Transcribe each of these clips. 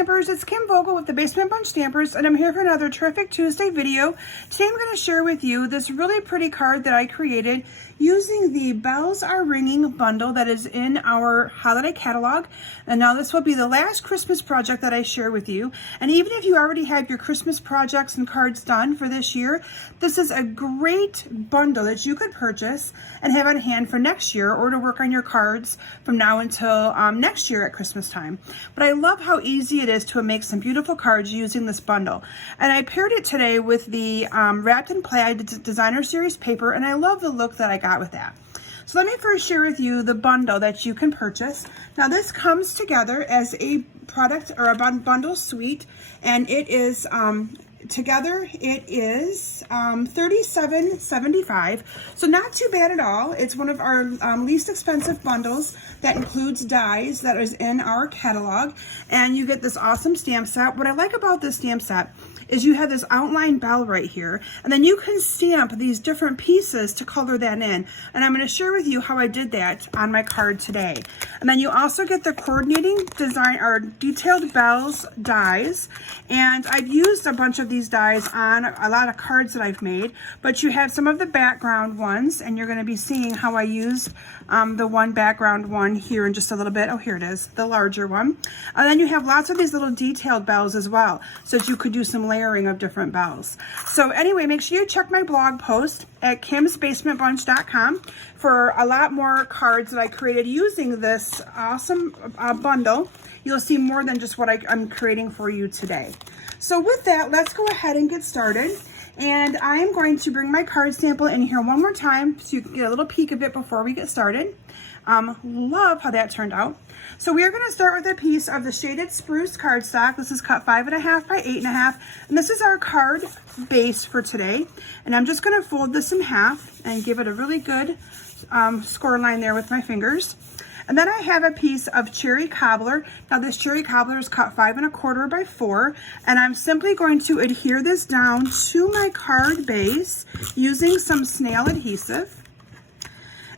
Stampers, it's Kim Vogel with the Basement Bunch Stampers, and I'm here for another terrific Tuesday video. Today I'm going to share with you this really pretty card that I created using the Bells Are Ringing bundle that is in our holiday catalog. And now this will be the last Christmas project that I share with you. And even if you already have your Christmas projects and cards done for this year, this is a great bundle that you could purchase and have on hand for next year, or to work on your cards from now until next year at Christmas time. But I love how easy it is to make some beautiful cards using this bundle. And I paired it today with the Wrapped in Plaid Designer Series paper, and I love the look that I got with that. So let me first share with you the bundle that you can purchase. Now this comes together as a product or a bundle suite, and it is together it is $37.75, so not too bad at all. It's one of our least expensive bundles that includes dies that is in our catalog, and you get this awesome stamp set. What I like about this stamp set is you have this outline bell right here, and then you can stamp these different pieces to color that in. And I'm going to share with you how I did that on my card today. And then you also get the coordinating design or detailed bells dies. And I've used a bunch of these dies on a lot of cards that I've made, but you have some of the background ones, and you're going to be seeing how I used the one background one here in just a little bit. Oh, here it is, the larger one. And then you have lots of these little detailed bells as well, so that you could do some layering of different bells. So anyway, make sure you check my blog post at kimsbasementbunch.com for a lot more cards that I created using this awesome bundle. You'll see more than just what I'm creating for you today. So with that, let's go ahead and get started. And I am going to bring my card sample in here one more time so you can get a little peek of it before we get started. Love how that turned out. So we are going to start with a piece of the Shaded Spruce cardstock. This is cut 5.5 by 8.5, and this is our card base for today. And I'm just going to fold this in half and give it a really good score line there with my fingers. And then I have a piece of cherry cobbler. Now this cherry cobbler is cut 5.25 by 4, and I'm simply going to adhere this down to my card base using some snail adhesive.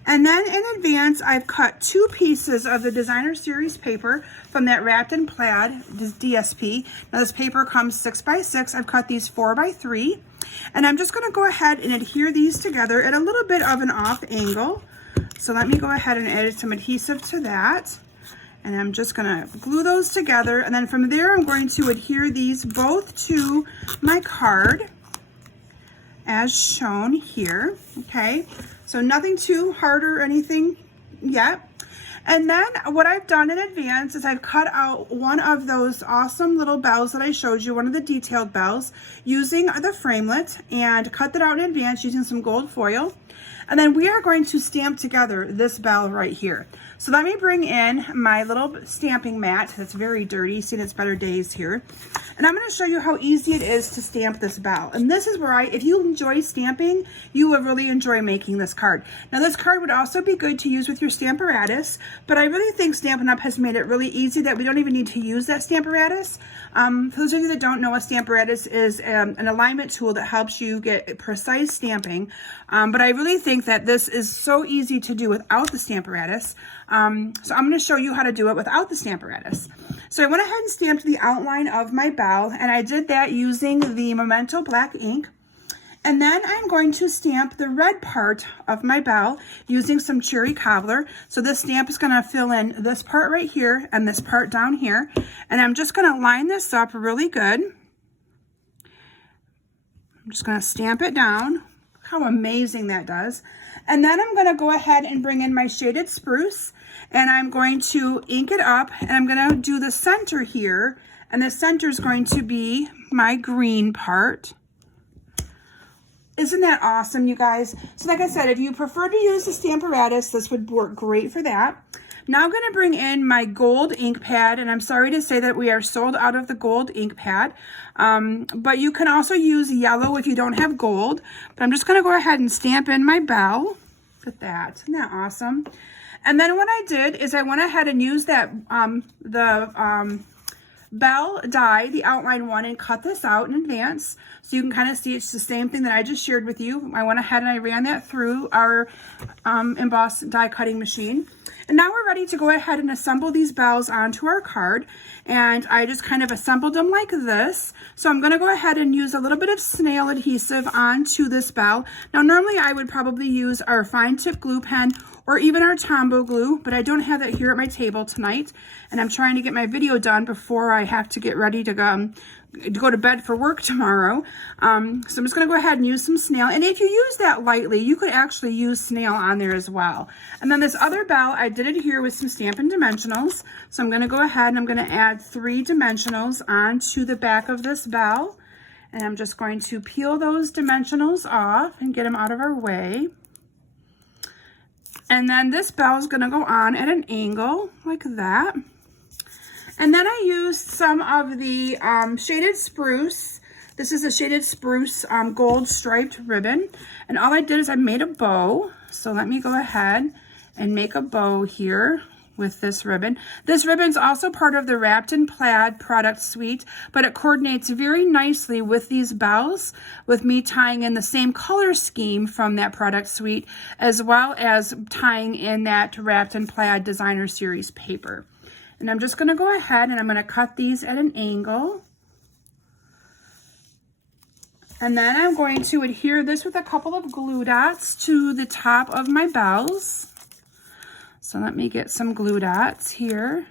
And then in advance, I've cut 2 pieces of the Designer Series paper from that Wrapped in Plaid DSP. Now this paper comes 6 by 6. I've cut these 4 by 3. And I'm just going to go ahead and adhere these together at a little bit of an off angle. So let me go ahead and add some adhesive to that. And I'm just going to glue those together. And then from there, I'm going to adhere these both to my card as shown here. Okay, so nothing too hard or anything yet. And then what I've done in advance is I've cut out one of those awesome little bells that I showed you, one of the detailed bells, using the framelit, and cut that out in advance using some gold foil. And then we are going to stamp together this bell right here. So let me bring in my little stamping mat that's very dirty, seen its better days here. And I'm going to show you how easy it is to stamp this bell. And this is where if you enjoy stamping, you will really enjoy making this card. Now this card would also be good to use with your Stamparatus, but I really think Stampin' Up! Has made it really easy that we don't even need to use that Stamparatus. For those of you that don't know, a Stamparatus is an alignment tool that helps you get precise stamping. But I really think that this is so easy to do without the Stamparatus. So I'm going to show you how to do it without the Stamparatus. So I went ahead and stamped the outline of my bell, and I did that using the Memento black ink. And then I'm going to stamp the red part of my bell using some cherry cobbler. So this stamp is going to fill in this part right here and this part down here. And I'm just going to line this up really good. I'm just going to stamp it down. How amazing that does. And then I'm going to go ahead and bring in my Shaded Spruce, and I'm going to ink it up, and I'm going to do the center here, and the center is going to be my green part. Isn't that awesome, you guys? So like I said, if you prefer to use the Stamparatus, this would work great for that. Now I'm going to bring in my gold ink pad, and I'm sorry to say that we are sold out of the gold ink pad, but you can also use yellow if you don't have gold. But I'm just going to go ahead and stamp in my bell. Look at that. Isn't that awesome? And then what I did is I went ahead and used that bell die, the outline one, and cut this out in advance so you can kind of see it's the same thing that I just shared with you. I went ahead and I ran that through our embossed die cutting machine. And now we're ready to go ahead and assemble these bells onto our card. And I just kind of assembled them like this. So I'm going to go ahead and use a little bit of snail adhesive onto this bell. Now normally I would probably use our fine tip glue pen or even our Tombow glue, but I don't have that here at my table tonight. And I'm trying to get my video done before I have to get ready to go to bed for work tomorrow. So I'm just going to go ahead and use some snail. And if you use that lightly, you could actually use snail on there as well. And then this other bell, I did it here with some Stampin' Dimensionals. So I'm going to go ahead and I'm going to add 3 dimensionals onto the back of this bell. And I'm just going to peel those dimensionals off and get them out of our way. And then this bell is going to go on at an angle like that. And then I used some of the shaded spruce. This is a shaded spruce gold striped ribbon. And all I did is I made a bow. So let me go ahead and make a bow here with this ribbon. This ribbon's also part of the Wrapped in Plaid product suite, but it coordinates very nicely with these bells, with me tying in the same color scheme from that product suite, as well as tying in that Wrapped in Plaid Designer Series paper. And I'm just going to go ahead and I'm going to cut these at an angle. And then I'm going to adhere this with a couple of glue dots to the top of my bells. So let me get some glue dots here.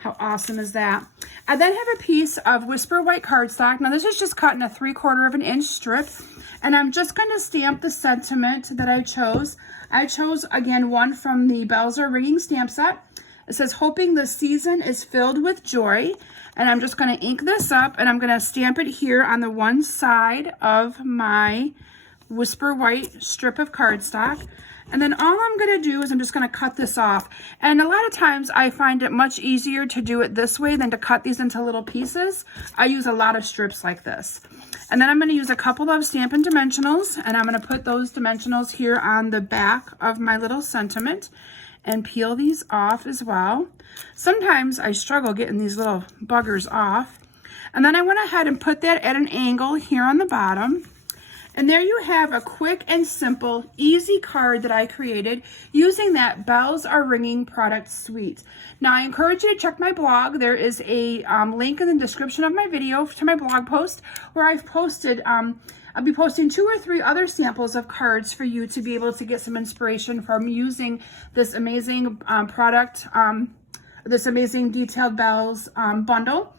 How awesome is that? I then have a piece of Whisper White cardstock. Now this is just cut in a 3/4 of an inch strip. And I'm just going to stamp the sentiment that I chose. I chose, again, one from the Bells Are Ringing stamp set. It says, hoping the season is filled with joy. And I'm just going to ink this up and I'm going to stamp it here on the one side of my Whisper White strip of cardstock. And then all I'm going to do is I'm just going to cut this off. And a lot of times I find it much easier to do it this way than to cut these into little pieces. I use a lot of strips like this. And then I'm going to use a couple of Stampin' Dimensionals, and I'm going to put those dimensionals here on the back of my little sentiment and peel these off as well. Sometimes I struggle getting these little buggers off. And then I went ahead and put that at an angle here on the bottom. And there you have a quick and simple, easy card that I created using that Bells Are Ringing product suite. Now, I encourage you to check my blog. There is a link in the description of my video to my blog post where I've posted, I'll be posting 2 or 3 other samples of cards for you to be able to get some inspiration from using this amazing product, this amazing Detailed Bells bundle.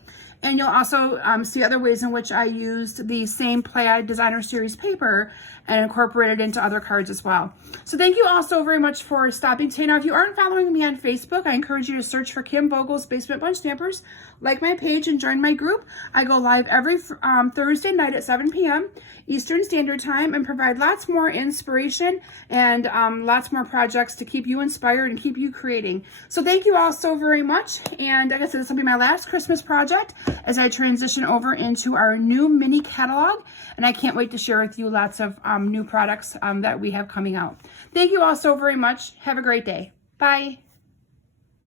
And you'll also see other ways in which I used the same Plaid Designer Series paper and incorporated it into other cards as well. So thank you all so very much for stopping today. Now, if you aren't following me on Facebook, I encourage you to search for Kim Vogel's Basement Bunch Stampers, like my page, and join my group. I go live every Thursday night at 7 p.m. Eastern Standard Time and provide lots more inspiration and lots more projects to keep you inspired and keep you creating. So thank you all so very much. And like I said, this will be my last Christmas project as I transition over into our new mini catalog. And I can't wait to share with you lots of new products that we have coming out. Thank you all so very much. Have a great day. Bye.